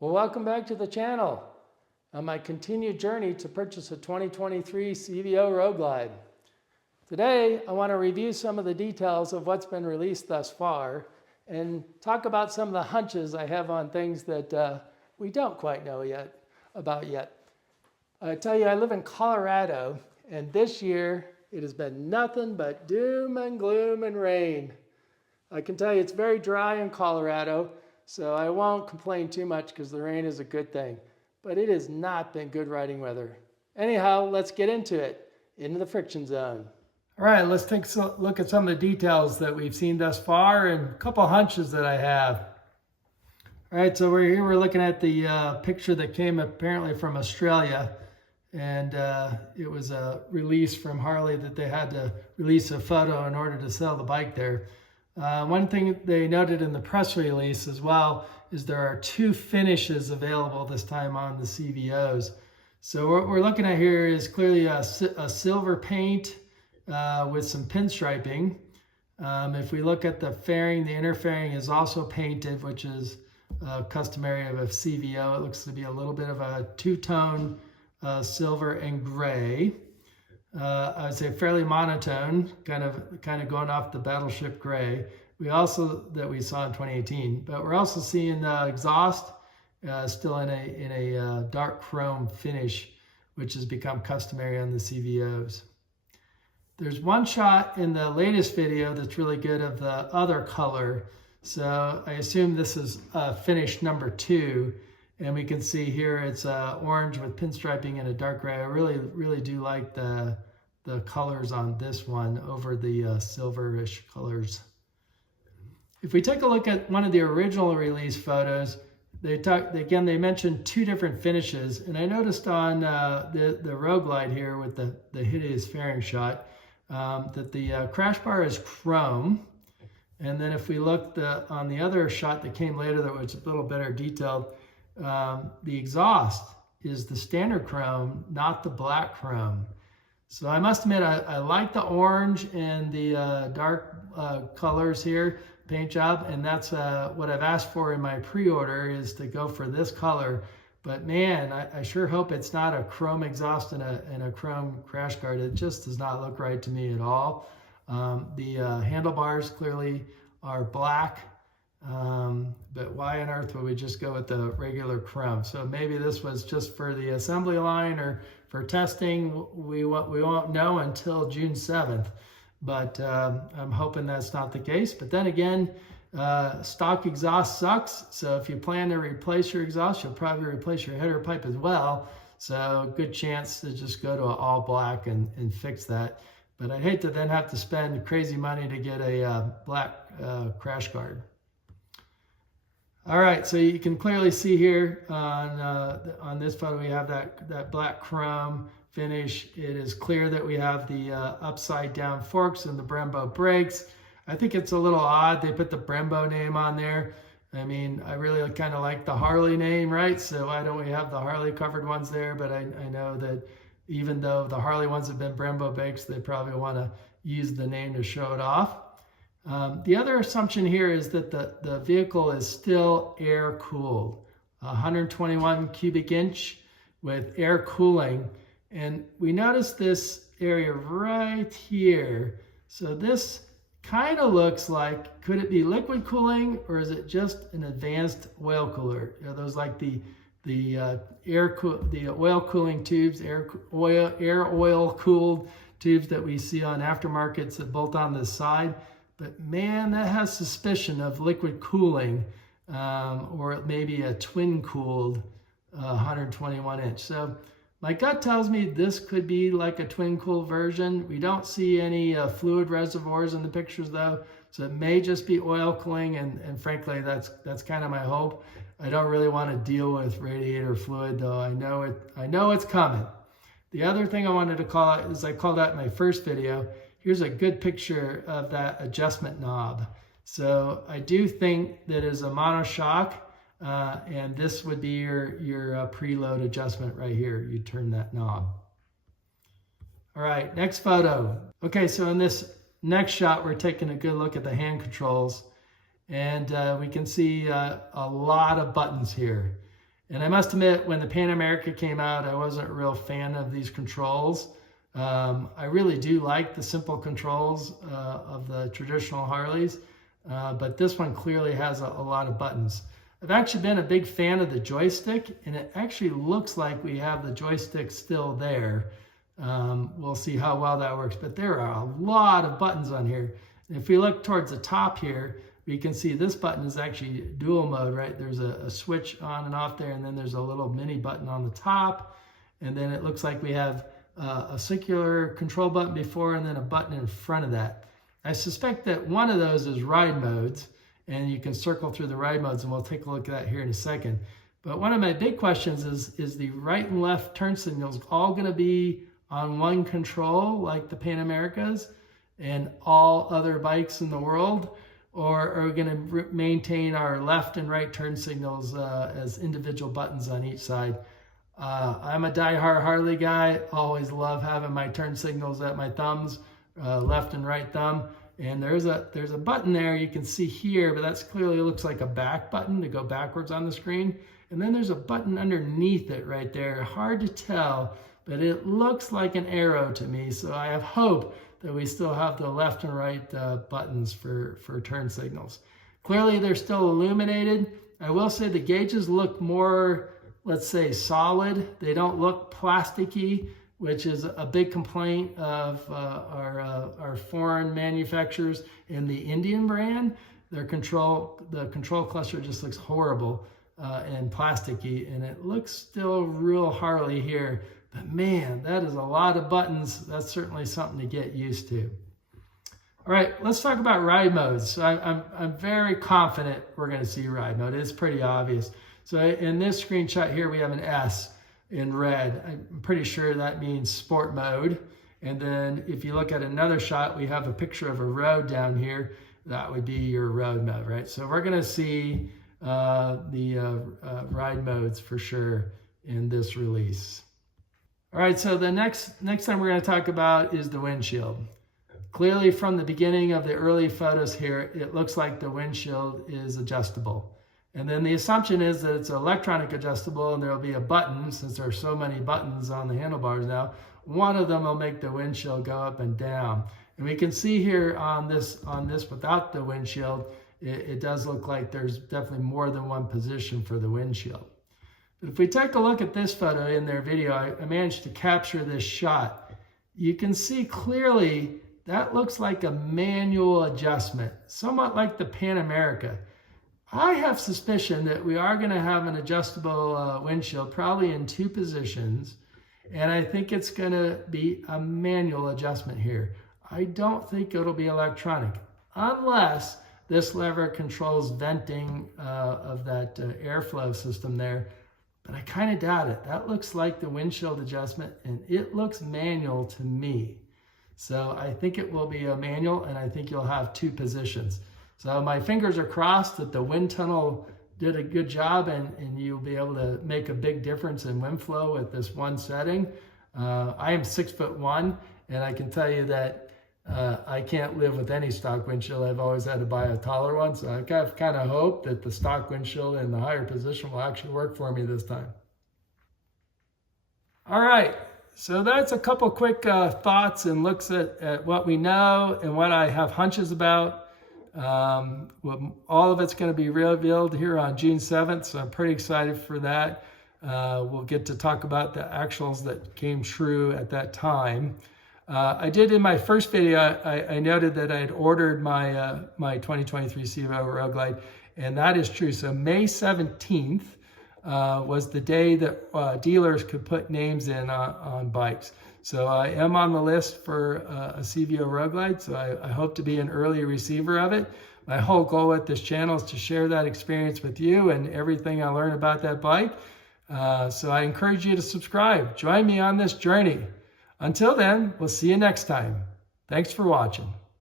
Well, welcome back to the channel on my continued journey to purchase a 2023 CVO Road Glide. Today, I want to review some of the details of what's been released thus far and talk about some of the hunches I have on things that we don't quite know about yet. I tell you, I live in Colorado, and this year it has been nothing but doom and gloom and rain. I can tell you it's very dry in Colorado, so I won't complain too much because the rain is a good thing. But it has not been good riding weather. Anyhow, let's get into it, into the friction zone. All right, let's take a look at some of the details that we've seen thus far and a couple hunches that I have. All right, so we're looking at the picture that came apparently from Australia. And it was a release from Harley that they had to release a photo in order to sell the bike there. One thing they noted in the press release as well is there are two finishes available this time on the CVOs. So what we're looking at here is clearly a silver paint with some pinstriping. If we look at the fairing, the inner fairing is also painted, which is customary of a CVO. It looks to be a little bit of a two-tone silver and gray. I would say fairly monotone, kind of going off the battleship gray. We saw in 2018, but we're also seeing the exhaust still in a dark chrome finish, which has become customary on the CVOs. There's one shot in the latest video that's really good of the other color, so I assume this is finish number 2. And we can see here it's orange with pinstriping and a dark gray. I really do like the colors on this one over the silverish colors. If we take a look at one of the original release photos, they mentioned two different finishes. And I noticed on the Road Glide here with the hideous fairing shot that the crash bar is chrome. And then if we look on the other shot that came later that was a little better detailed, the exhaust is the standard chrome, not the black chrome. So I must admit, I like the orange and the dark colors here, paint job, and that's what I've asked for in my pre-order is to go for this color. But man, I sure hope it's not a chrome exhaust and a chrome crash guard. It just does not look right to me at all. The handlebars clearly are black. But why on earth would we just go with the regular chrome? So maybe this was just for the assembly line or for testing. We won't know until June 7th, but I'm hoping that's not the case. But then again, stock exhaust sucks. So if you plan to replace your exhaust, you'll probably replace your header pipe as well. So good chance to just go to an all black and fix that. But I'd hate to then have to spend crazy money to get a black crash guard. All right, so you can clearly see here on this photo we have that black chrome finish. It is clear that we have the upside down forks and the Brembo brakes. I think it's a little odd they put the Brembo name on there. I mean, I really kind of like the Harley name, right? So why don't we have the Harley covered ones there? But I know that even though the Harley ones have been Brembo brakes, they probably want to use the name to show it off. The other assumption here is that the vehicle is still air cooled, 121 cubic inch with air cooling. And we notice this area right here. So this kind of looks like, could it be liquid cooling or is it just an advanced oil cooler? Are those like the oil cooling tubes, air oil cooled tubes that we see on aftermarkets that bolt on the side? But man, that has suspicion of liquid cooling, or maybe a twin cooled 121 inch. So my gut tells me this could be like a twin cooled version. We don't see any fluid reservoirs in the pictures though. So it may just be oil cooling. And frankly, that's kind of my hope. I don't really want to deal with radiator fluid though. I know it's coming. The other thing I wanted to call out is I called out in my first video. Here's a good picture of that adjustment knob. So I do think that is a monoshock, and this would be your preload adjustment right here. You turn that knob. All right, next photo. Okay, so in this next shot, we're taking a good look at the hand controls. And we can see a lot of buttons here. And I must admit, when the Pan America came out, I wasn't a real fan of these controls. I really do like the simple controls of the traditional Harleys, but this one clearly has a lot of buttons. I've actually been a big fan of the joystick, and it actually looks like we have the joystick still there. We'll see how well that works, but there are a lot of buttons on here. And if we look towards the top here, we can see this button is actually dual mode, right? There's a switch on and off there, and then there's a little mini button on the top. And then it looks like we have a circular control button before and then a button in front of that. I suspect that one of those is ride modes, and you can circle through the ride modes, and we'll take a look at that here in a second. But one of my big questions is the right and left turn signals all gonna be on one control like the Pan Americas and all other bikes in the world? Or are we going to maintain our left and right turn signals as individual buttons on each side? I'm a die-hard Harley guy. Always love having my turn signals at my thumbs, left and right thumb. And there's a button there you can see here, but that's clearly looks like a back button to go backwards on the screen. And then there's a button underneath it right there. Hard to tell, but it looks like an arrow to me. So I have hope that we still have the left and right buttons for turn signals. Clearly they're still illuminated. I will say the gauges look more, let's say, solid. They don't look plasticky, which is a big complaint of our foreign manufacturers in the Indian brand. The control cluster just looks horrible and plasticky, and it looks still real Harley here. But man, that is a lot of buttons. That's certainly something to get used to. All right, let's talk about ride modes. So I'm very confident we're going to see ride mode. It's pretty obvious. So in this screenshot here, we have an S in red. I'm pretty sure that means sport mode. And then if you look at another shot, we have a picture of a road down here. That would be your road mode, right? So we're going to see the ride modes for sure in this release. All right, so the next time we're going to talk about is the windshield. Clearly from the beginning of the early photos here, it looks like the windshield is adjustable. And then the assumption is that it's electronic adjustable, and there will be a button, since there are so many buttons on the handlebars now, one of them will make the windshield go up and down. And we can see here on this without the windshield, it does look like there's definitely more than one position for the windshield. If we take a look at this photo in their video, I managed to capture this shot. You can see clearly that looks like a manual adjustment, somewhat like the Pan America. I have suspicion that we are going to have an adjustable windshield, probably in two positions, and I think it's going to be a manual adjustment here. I don't think it'll be electronic, unless this lever controls venting of that airflow system there. But I kind of doubt it. That looks like the windshield adjustment, and it looks manual to me. So I think it will be a manual, and I think you'll have two positions. So my fingers are crossed that the wind tunnel did a good job, and you'll be able to make a big difference in wind flow with this one setting. I am 6'1", and I can tell you that I can't live with any stock windshield. I've always had to buy a taller one, so I kind of hope that the stock windshield in the higher position will actually work for me this time. All right, so that's a couple quick thoughts and looks at what we know and what I have hunches about. All of it's going to be revealed here on June 7th, so I'm pretty excited for that. We'll get to talk about the actuals that came true at that time. I did in my first video, I noted that I had ordered my 2023 CVO Road Glide, and that is true. So May 17th was the day that dealers could put names in on bikes. So I am on the list for a CVO Road Glide, so I hope to be an early receiver of it. My whole goal with this channel is to share that experience with you and everything I learn about that bike. So I encourage you to subscribe. Join me on this journey. Until then, we'll see you next time. Thanks for watching.